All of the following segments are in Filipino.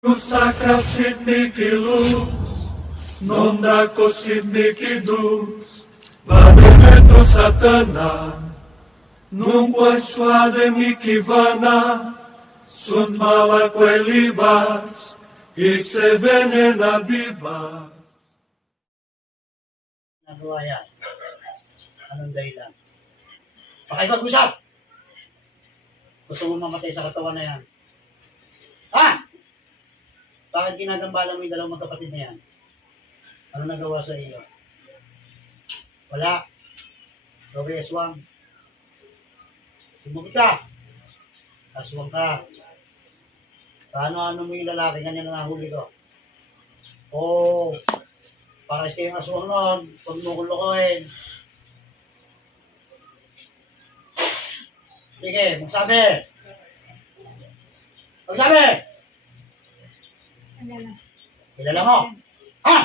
Sacra Sidniki Luz, non da Sidniki Dus, Vademetro Satana, nunque suade mikivana, sunt mala quelibas, ixe venena bibas. Nagawa yan. Anong dahilan? Pakipag-usap! Gusto mo mamatay sa katawan na yan? Ha? Bakit ginagambala mo yung dalawang magkapatid na yan? Ano nagawa sa iyo? Wala. Gawin aswang. Subukin ka. Aswang ka. Paano mo yung lalaki kanina nahuli ko? Oo. Pares kayong aswang nun. Huwag mo kulukohin. Sige, magsabi. Magsabi! Kilala mo? Ha?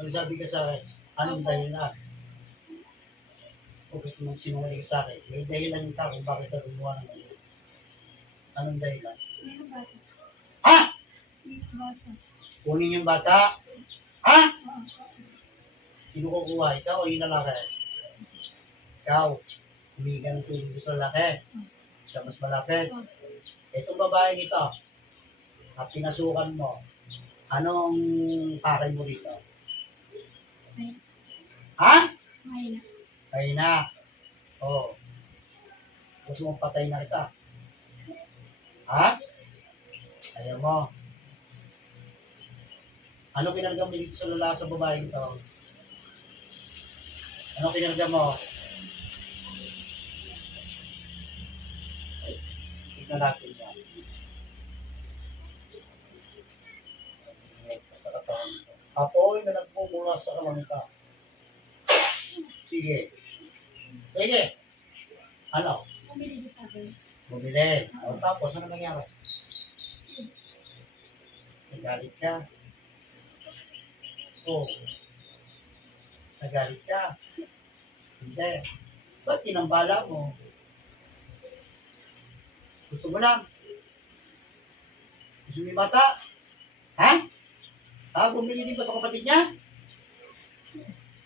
Magsabi ka sa akin. Anong dahilan? Bakit mo sinungaling ka sa akin? May dahilan ka kung bakit ka gumawa ng ganyan. Anong dahilan? Ha? Kunin yung bata? Ha? Sino kukuha? Ikaw o yung lalaki? Ikaw. Humingi ka ng tulong sa lalaki. Siya mas malapit. Itong babaeng ito, at pinasukan mo, anong pakay mo dito? Ha? Ay na. Oo. Gusto mong patay na kita? Ha? Ayaw mo. Ano kinarga mo dito sa lalaki sa babaeng ito? Ano kinarga mo? Tignan natin yan. Sa katawan. Apoy na nagmumula sa kalangka. Sige. Sige. Ano? Bumili siya sa akin. Bumili. O, tapos, ano nangyari? Nagalit ka. Oo. Nagalit ka. Hindi. Ba't tinambala mo? Gusto mo lang? Gusto mo yung bata? Ha? Ha? Bumili din ba ito kapatid niya? Yes.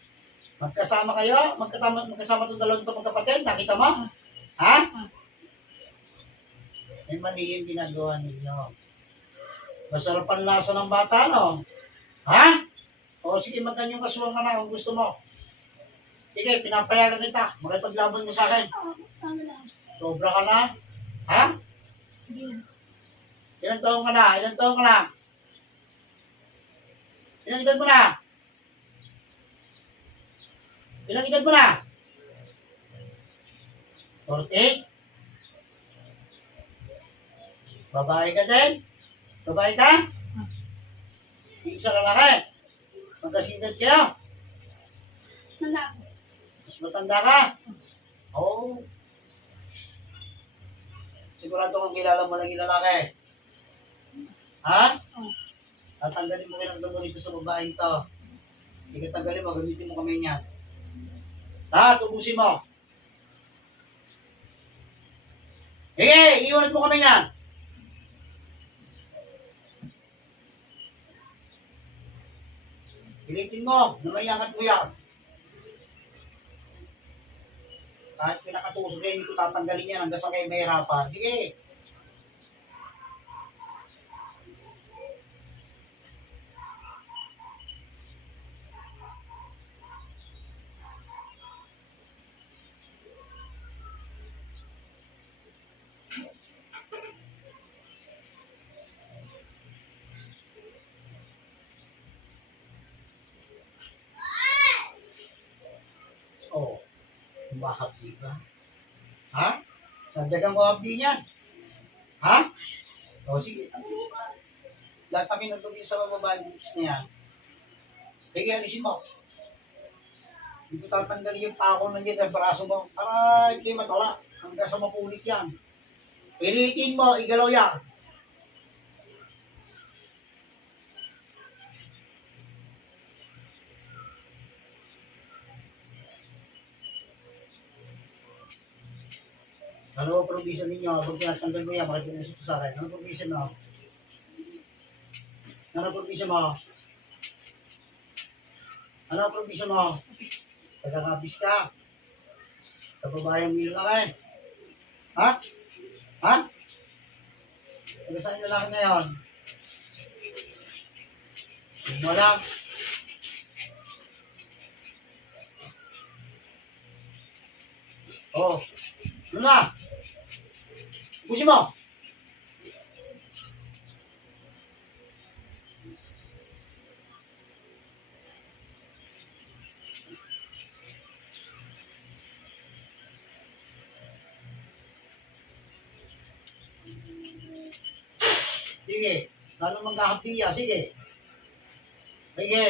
Magkasama kayo? Magkasama itong dalawang ito magkapatid? Nakita mo? Ha? May mali yung ginagawa ninyo. Masarap ang lasa ng bata, no? Ha? O sige, magkanyang kaswang ka na kung gusto mo. Sige, pinapayagan kita. Makipaglaban ka sa akin. Tama na. Sobra ka na? Ha? Hindi na. Ilang taong ka na? Ilang taong ka na? Ilang edad mo na? Ilang edad mo na? 48? Babae ka din? Babae ka? Isa lalaki? Magkasidad kayo? Nanda ako. Mas matanda ka? Oo. Sigurado kung kilala mo lang yung lalaki. Ha? Oh. Tatanggalin mo kayo ng dugo dito sa babaeng to. Hindi ka tanggalin mo, gamitin mo kamay niya. Lahat, ubusin mo. Sige, iwanag mo kamay niya. Pilitin mo, na may angat mo yan. Kahit pinakatusok yan, hindi ko tatanggalin yan hanggang sa kayo may hirapan. Sige. Oh, umahapdi ka. Ha? Nagdagang mo hapdi niyan. Ha? O sige. Latakin ng tubig sa babaeng bukis na yan. Sige, alisin mo. Hindi ko tatanggalin yung pako ng dyan, braso mo. Para hindi matala. Hanggang sa mapulit yan. Pilitin mo, igalaw yan. Ano ang provision ninyo? Pag tinatanggal mo yan, makipunisip ko sa akin. Ano ang provision mo? Ano ang provision mo? Ano ang provision mo? Pagkakabis ka. Kababayang milo na kayo. Ha? Ha? Taga saan yung lalaki na yun? Wala. Oh. Ano na? Pusin mo. Sige. Lalo maghahapdi ya. Sige. Sige.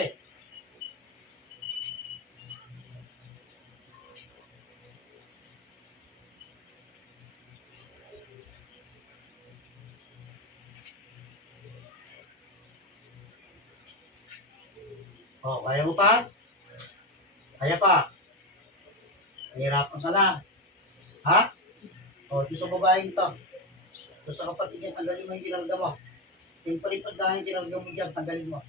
Oh, kaya mo pa? Kaya pa? Nahirapan ka na. Ha? Oh, ito sa babaeng to. Ito sa kapatid niya, tanggalin mo yung kinarga mo. Yung palipad na yung kinarga mo dyan, tanggalin mo.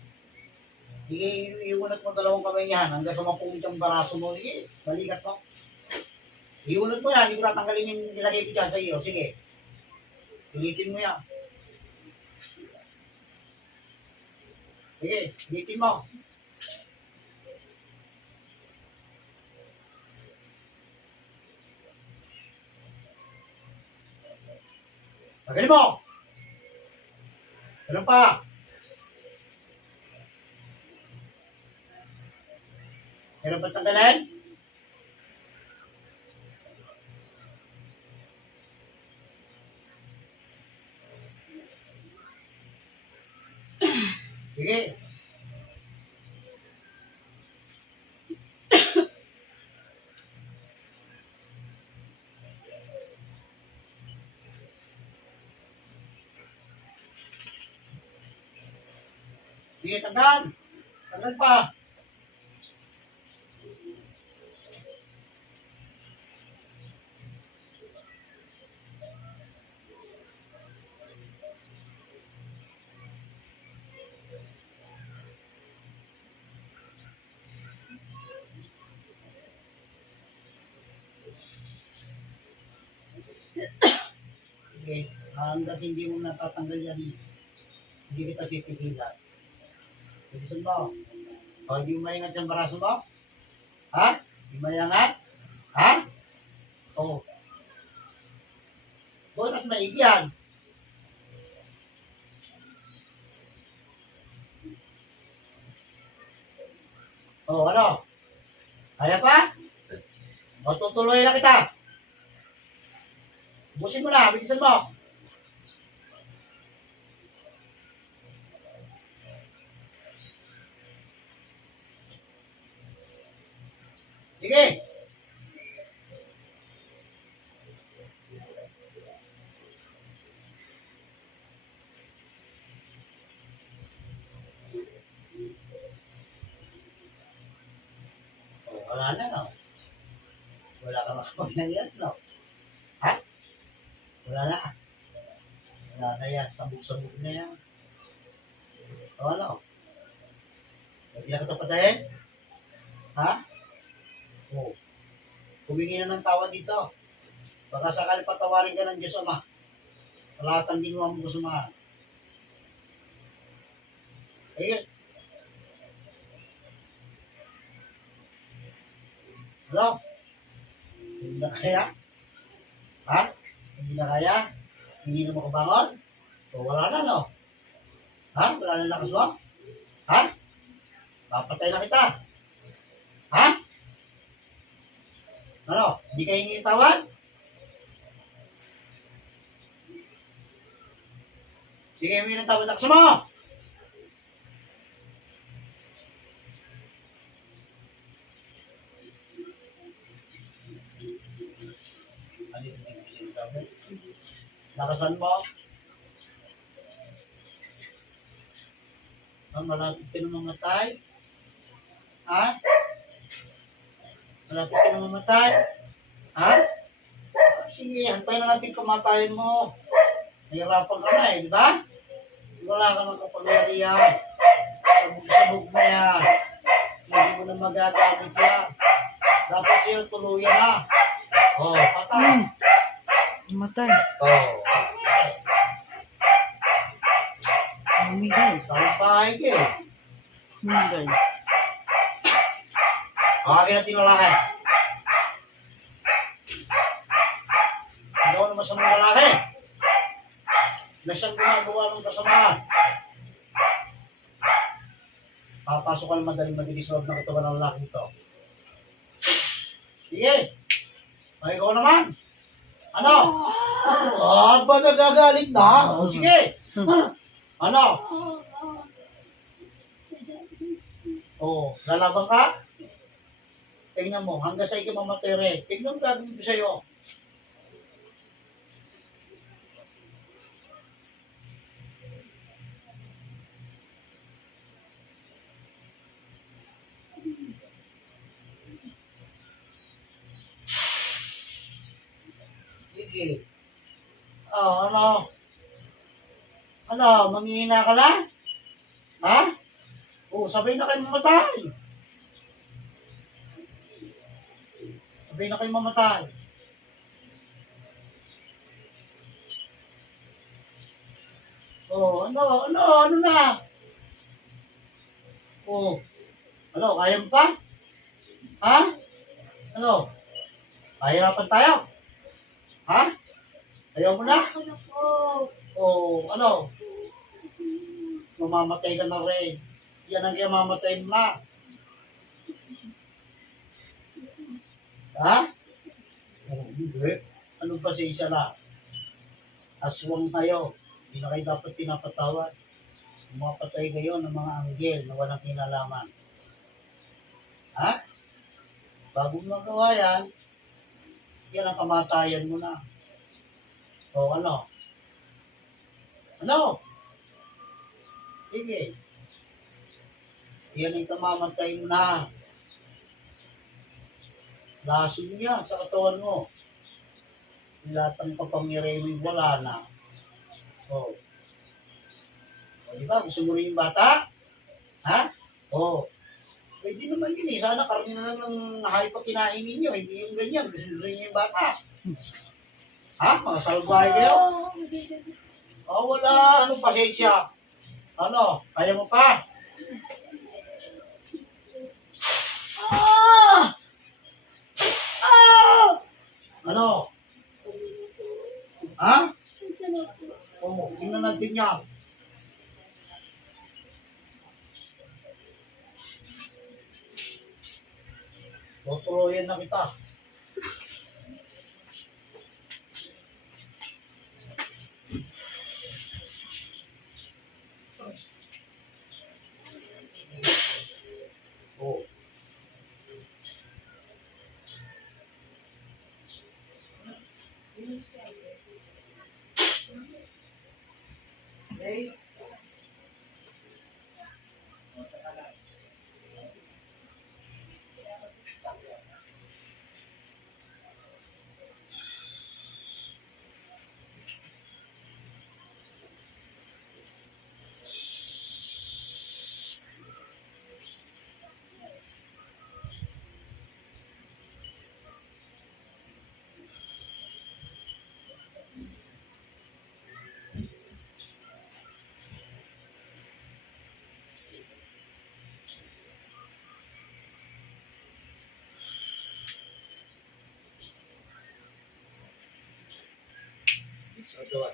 Sige, iunat mo dalawang kamay niyan hanggang sa mapungit yung baraso mo. Sige, balikat mo. Iunat mo yan, hindi ko natanggalin yung nilagay ko dyan sa iyo. Sige. Pilitin mo yan. Sige, pilitin mo. Tagalin mo! Ganun pa! Meron ba tanggalin? Sige. Sige, tanggal. Tanggal pa. Sige. Hanggat hindi mo natatanggal yan, hindi kita pipigilan. Bilisan mo. O, hindi mo maingat sa baraso mo? Ha? Hindi mo maingat? Ha? O. Doon at maigi yan. O, ano? Kaya pa? O, tutuloy na kita. Busin mo na, bilisan mo. Sige. O, wala na, no? Wala ka makapangyarihan, no? Ha? Wala na. Wala na yan. Sabog-sabog na yan. O, ano? Hindi na kita patayin? Ha? O. Humingi na ng tawad dito. Baka sakali patawarin ka ng Diyos Ama. Sa lahat ng ginawa mo gusto mga. Ayun. Ano? Hindi na kaya? Ha? Hindi na kaya? Hindi na makabangon? O wala na, no? Ha? Wala na lakas mo? Ha? Papatay na kita. Ha? Ano? Hindi kayo hingi tawad? Sige, humingi ng tawad. Lakas mo! Lakasan mo. Ang malapit ka na mamatay. Ha? Malapit ka na mamatay. Ha? sige, antayin na natin kamatayan mo. Nahirapan ka na di ba? Wala ka ng kapangyarihan. Sabog-sabog na yan. Hindi mo na magagamit yan. Dapat siya tuluyan na. Patay. Matay. Umigay. Saan bahay ka eh? Umigay. Kawagin natin ang lalaki. Ikaw na masamang lalaki. Na siyang gumagawa ng kasamaan. Papasok ka ng madaling-madaling sa loob ng katawan ng lalaki ito. Sige. Ay, ikaw naman. Ano? Ba nagagalit na? Sige. Ano? Lalaban ka? Tingnan mo, hanggang sa ikamamatay rin. Tingnan mo gagawin ko sa'yo. Sige. Ano? Ano, manghihina ka na? Ha? Sabay na kayo mamatay. Sabay na kayo mamatay. Ano na? Ano, kaya mo pa? Ha? Ano? Kahirapan tayo? Ha? Ayaw mo na? Ano? Mamamatay ka na rin. Yan ang kiyamamatay mo na. Ha? Hindi. Ano ba sa isa na? Aswang kayo. Hindi na kayo dapat pinapatawad. Mga patay kayo ng mga anghel na walang kinalaman. Ha? Bago mo magawa yan, yan ang kamatayan mo na. Ano? Ano? Sige. Yan ang kamamatay mo na. Lasog niya sa katawan mo. Lahat ng kapangyarihan mo wala na. Di ba? Gusto mo rin yung bata? Ha? Pwede naman yun eh. Sana karne na lang ng hayop pa kinain ninyo. Hindi yung ganyan. Gusto niyo yung bata. Ha? Mga salbahe kayo? Wala. Anong pasensya? Ano? Kaya mo pa? Ano? Ha? Tingnan natin yan. Tutuloyan na kita. Okay. So, doon.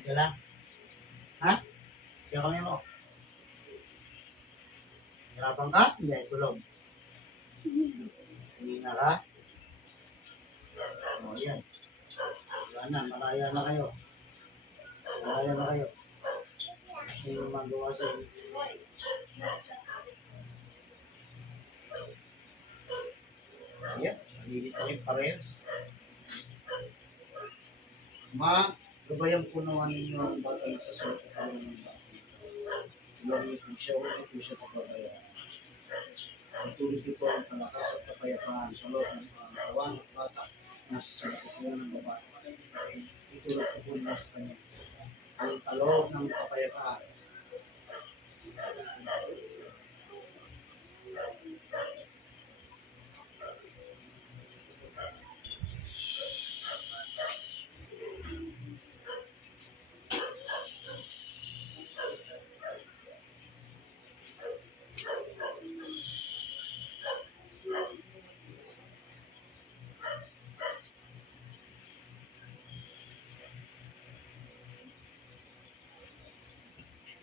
Ito lang. Ha? Kaya kami mo. Hirapan ka? Hindi, tulog. Hindi na ka? Yan. Wala na, malaya na kayo. Malaya na kayo. Hindi mo magawa sa inyo. Ayan, malilit na kayo parehas. Gabayan po naman ninyo ang bata sa sarap ng bata. Lagi po siya, wala po siya papabayaan. Patuloy ko po ang palakas at kapayapaan sa loob ng mga katawan at bata na sa salakituan ng babae. Itulog ko po nila sa kanya. Ang kaloob ng kapayapaan.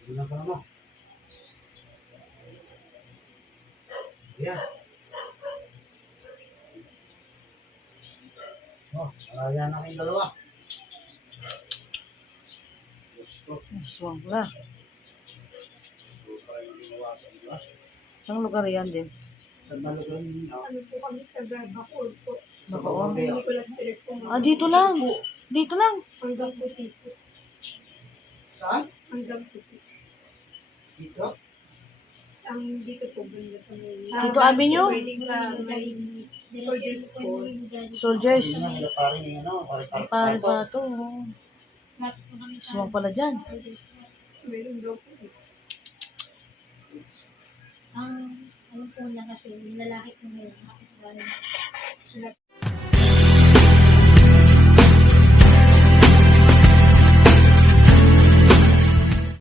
Ano ba mo? Yan. Oh, maraya na kayong dalawa. Gusto. Aswang pala. Gusto yung ginawa sa iba. Saan lugar yan din? Sa malugan ninyo. Ano po kami taga Bacoor po. Bacoor. Ay, Nicolas Perez po. Ah, dito lang. Dito lang. Hanggang puti po. Saan? Hanggang puti. Dito? Ang dito po banda sa may... Dito, Avenue? Pwedeng sa may soldiers po. Soldiers. Hindi na nila paring ano, paring Pare pa to. Aswang pala dyan. Meron daw po. Ang ano po niya kasi, yung lalaki po nila, kapitbahay.